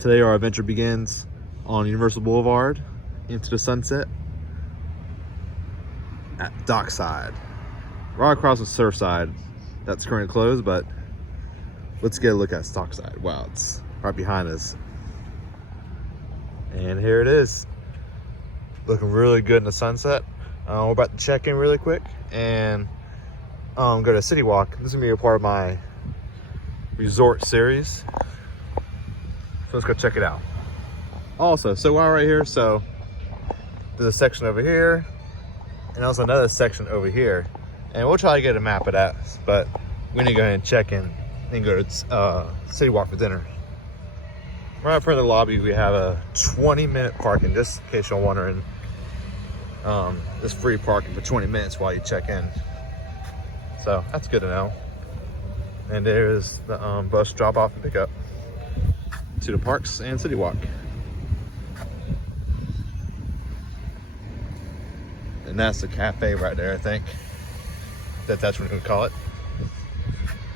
Today our adventure begins on Universal Boulevard into the sunset at Dockside. Right across from Surfside. That's currently closed, but let's get a look at Dockside. Wow, it's right behind us. And here it is. Looking really good in the sunset. We're about to check in really quick and go to City Walk. This is gonna be a part of my resort series. So let's go check it out. Also, so while we're right here, so there's a section over here and also another section over here. And we'll try to get a map of that, but we need to go ahead and check in and go to City Walk for dinner. Right in front of the lobby, we have a 20-minute parking, just in case you're wondering. It's free parking for 20 minutes while you check in. So that's good to know. And there's the bus drop off and pick up to the parks and City Walk. And that's the cafe right there, I think. That's what we call it.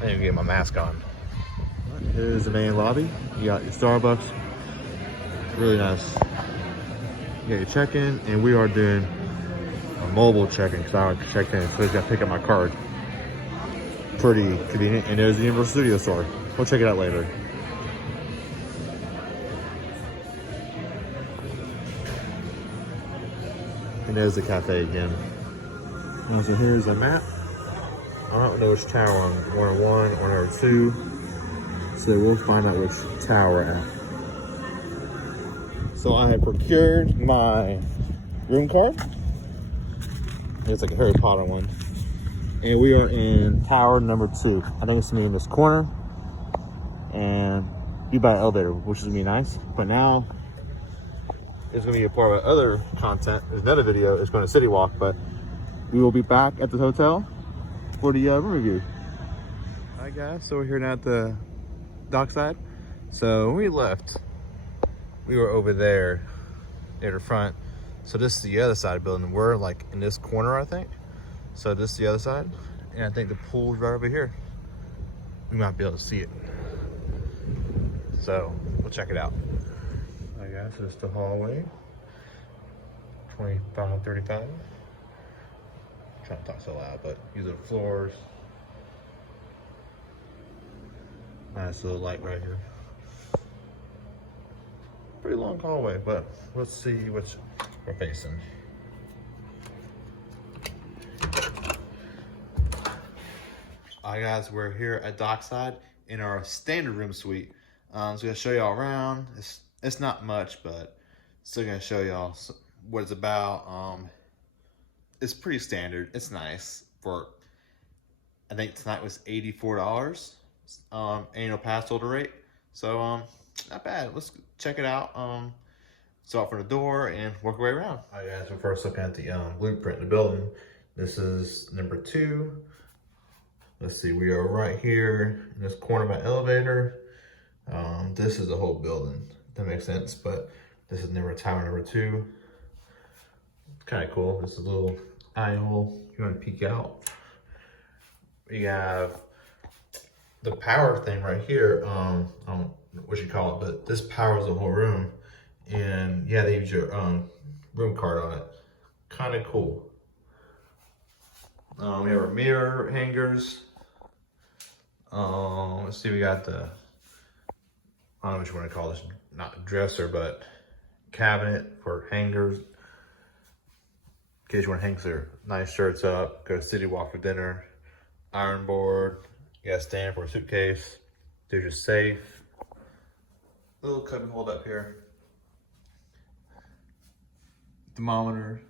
I didn't even get my mask on. Here's the main lobby. You got your Starbucks. Really nice. You got your check-in, and we are doing a mobile check-in because I already checked in, so I just got to pick up my card. Pretty convenient. And there's the Universal Studio store. We'll check it out later. And there's the cafe again. So here's a map. I don't know which tower on 101 or number 2. So we'll find out which tower we're at. So I have procured my room card. It's like a Harry Potter one. And we are in tower number 2. I think it's gonna be in this corner. And you buy an elevator, which is gonna be nice. But now it's gonna be a part of other content. There's another video, it's going to City Walk, but we will be back at the hotel for the room review. All right guys, so we're here now at the Dockside. So when we left, we were over there near the front. So this is the other side of the building. We're like in this corner, I think. So this is the other side. And I think the pool's right over here. We might be able to see it. So we'll check it out. All right guys, so it's the hallway. 2535. Trying to talk so loud, but these are the floors. Nice little light right here. Pretty long hallway, but let's see which we're facing. Alright guys, we're here at Dockside in our standard room suite. So I'm gonna show y'all around. It's not much, but still gonna show y'all what it's about. It's pretty standard. It's nice. For I think tonight was $84 annual pass holder rate. So not bad. Let's check it out. Start from the door and work our way around. All right guys, we're first looking at the blueprint of the building. This is number 2. Let's see, we are right here in this corner by elevator. This is the whole building. That makes sense, but this is tower number 2. It's kind of cool. This is a little eye hole. You want to peek out. We have the power thing right here. I don't know what you call it, but this powers the whole room. And yeah, they use your room card on it. Kind of cool. We have our mirror hangers. Let's see, we got the, I don't know what you want to call this, not a dresser, but cabinet for hangers. In case you want to hang some nice shirts up, go to City Walk for dinner. Iron board, you got a stand for a suitcase. There's your safe. Little cubby hold up here. Thermometer.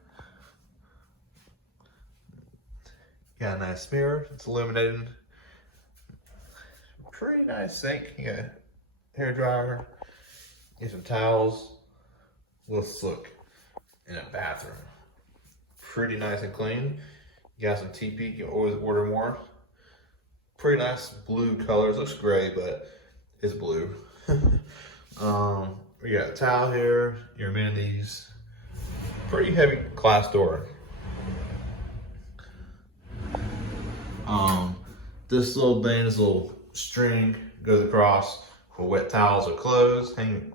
Got a nice mirror, it's illuminated. Pretty nice sink. You got a hair dryer. Get some towels. Let's look in a bathroom. Pretty nice and clean. You got some TP, you can always order more. Pretty nice blue colors. Looks gray, but it's blue. We got a towel here, your amenities. Pretty heavy glass door. This little thing, this little string goes across for wet towels or clothes. Hang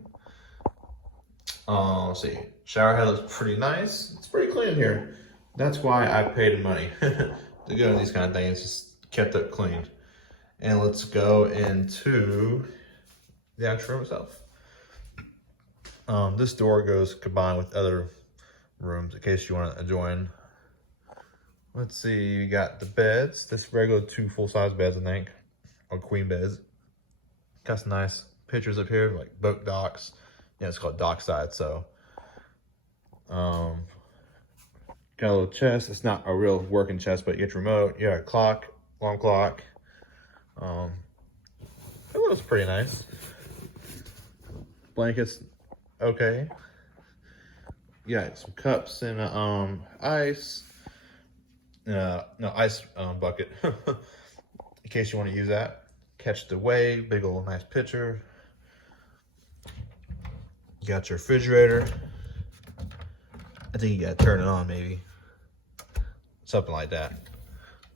Let's see. Shower head looks pretty nice. It's pretty clean in here. That's why I paid money to go in these kind of things. Just kept it clean. And let's go into the actual room itself. This door goes combined with other rooms in case you want to join. Let's see, you got the beds. This regular 2 full-size beds, I think, or queen beds. Got some nice pictures up here, like boat docks. Yeah, it's called Dockside. So, got a little chest. It's not a real working chest, but you get your remote. You got a clock, alarm clock. It looks pretty nice. Blankets, okay. Yeah, some cups and ice. No, ice bucket. In case you want to use that. Catch the wave, big old nice picture. You got your refrigerator. I think you gotta turn it on maybe. Something like that.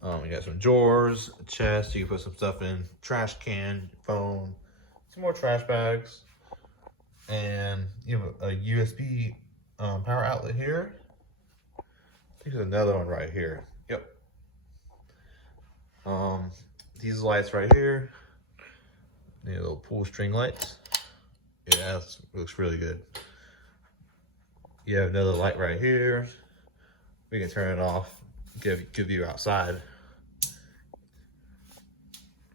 You got some drawers, a chest, you can put some stuff in, trash can, phone, some more trash bags. And you have a USB power outlet here. I think there's another one right here. Yep. These lights right here. Need a little pull string lights. Yeah, that looks really good. You have another light right here. We can turn it off. Give you outside.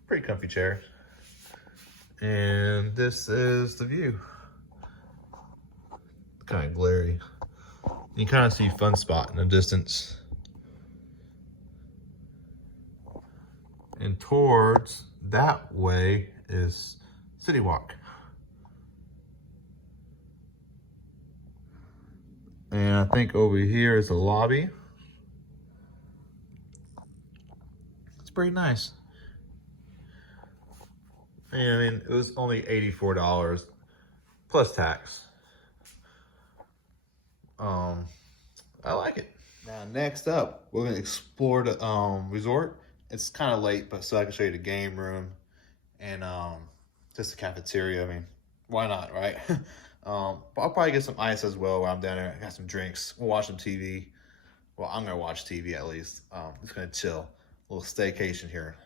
Pretty comfy chair. And this is the view. Kind of glary. You kind of see Fun Spot in the distance. And towards that way is City Walk. And I think over here is the lobby. It's pretty nice. And I mean, it was only $84 plus tax. I like it. Now, next up, we're gonna explore the resort. It's kind of late, but so I can show you the game room and just the cafeteria. I mean, why not, right? But I'll probably get some ice as well while I'm down there. I got some drinks. We'll watch some TV. Well, I'm gonna watch TV at least. Just gonna chill, a little staycation here.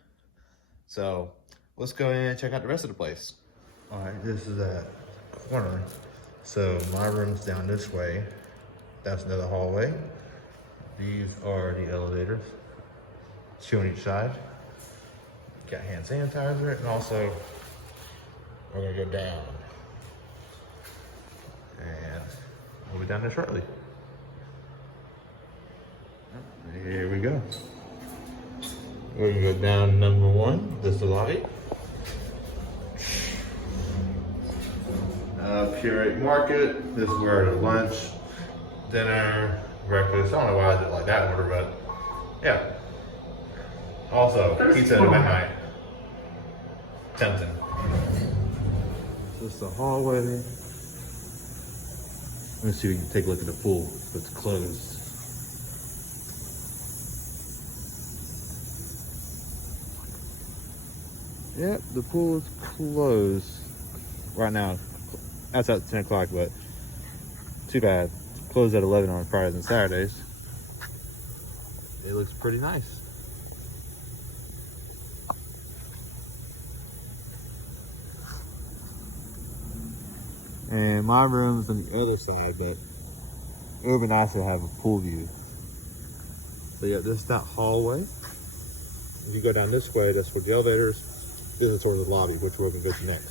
So let's go in and check out the rest of the place. All right, this is that corner. So my room's down this way. That's another hallway. These are the elevators. 2 on each side. Got hand sanitizer, and also we're gonna go down. And we'll be down there shortly. Here we go. We're gonna go down number 1. This is the lobby. Pure Market. This is where the lunch, dinner, breakfast. I don't know why I did it like that order, but yeah. Also, pizza at midnight. Tempting. Just the hallway. Let me see if we can take a look at the pool. It's closed. Yep, the pool is closed right now. That's at 10 o'clock, but too bad. It's closed at 11 on Fridays and Saturdays. It looks pretty nice. And my room's on the other side, but it would be nice to have a pool view. So yeah, this is that hallway. If you go down this way, that's where the elevators. This is towards the lobby, which we're going to go to next.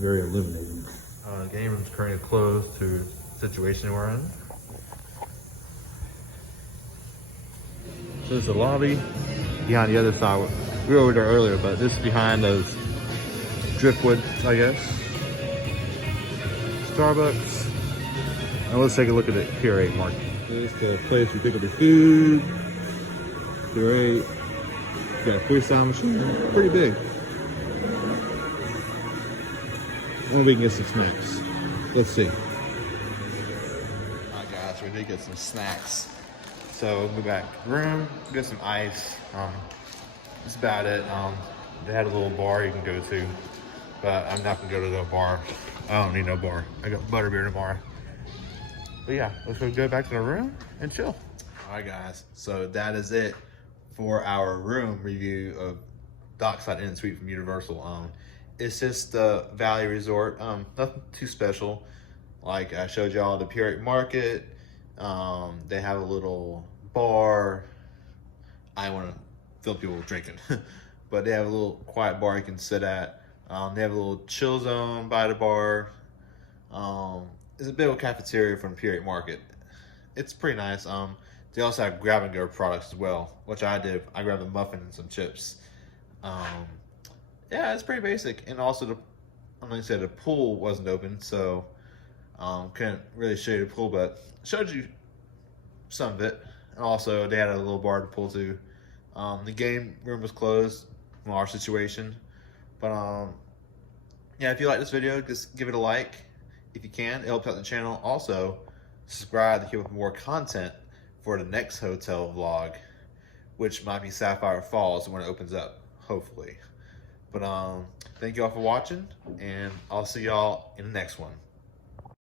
Very illuminating. The game room's currently closed to the situation we're in. So this is the lobby. Behind the other side, we were over there earlier, but this is behind those driftwood, I guess. Starbucks. Now let's take a look at the Pier 8 market. This is the place we pick up your food. Pier 8. Got a freestyle machine. Pretty big. Or we can get some snacks. Let's see. Alright guys, we did get some snacks. So we'll go back to the room, get some ice. That's about it. They had a little bar you can go to. but I'm not gonna go to the bar. I don't need no bar. I got butterbeer tomorrow. But yeah, let's go back to the room and chill. All right, guys. So that is it for our room review of Dockside Inn Suite from Universal. It's just the Valley Resort. Nothing too special. Like I showed y'all the Purity Market. They have a little bar. I want to film people drinking, but they have a little quiet bar you can sit at. They have a little chill zone by the bar. It's a bit of a cafeteria from Purity Market. It's pretty nice. They also have grab and go products as well, which I did. I grabbed a muffin and some chips. Yeah, it's pretty basic. And also, like I said, the pool wasn't open, so couldn't really show you the pool, but showed you some of it. And also, they had a little bar to pool too. The game room was closed from our situation, but yeah, if you like this video, just give it a like if you can. It helps out the channel. Also, subscribe to keep up more content for the next hotel vlog, which might be Sapphire Falls when it opens up, hopefully. But thank you all for watching, and I'll see y'all in the next one.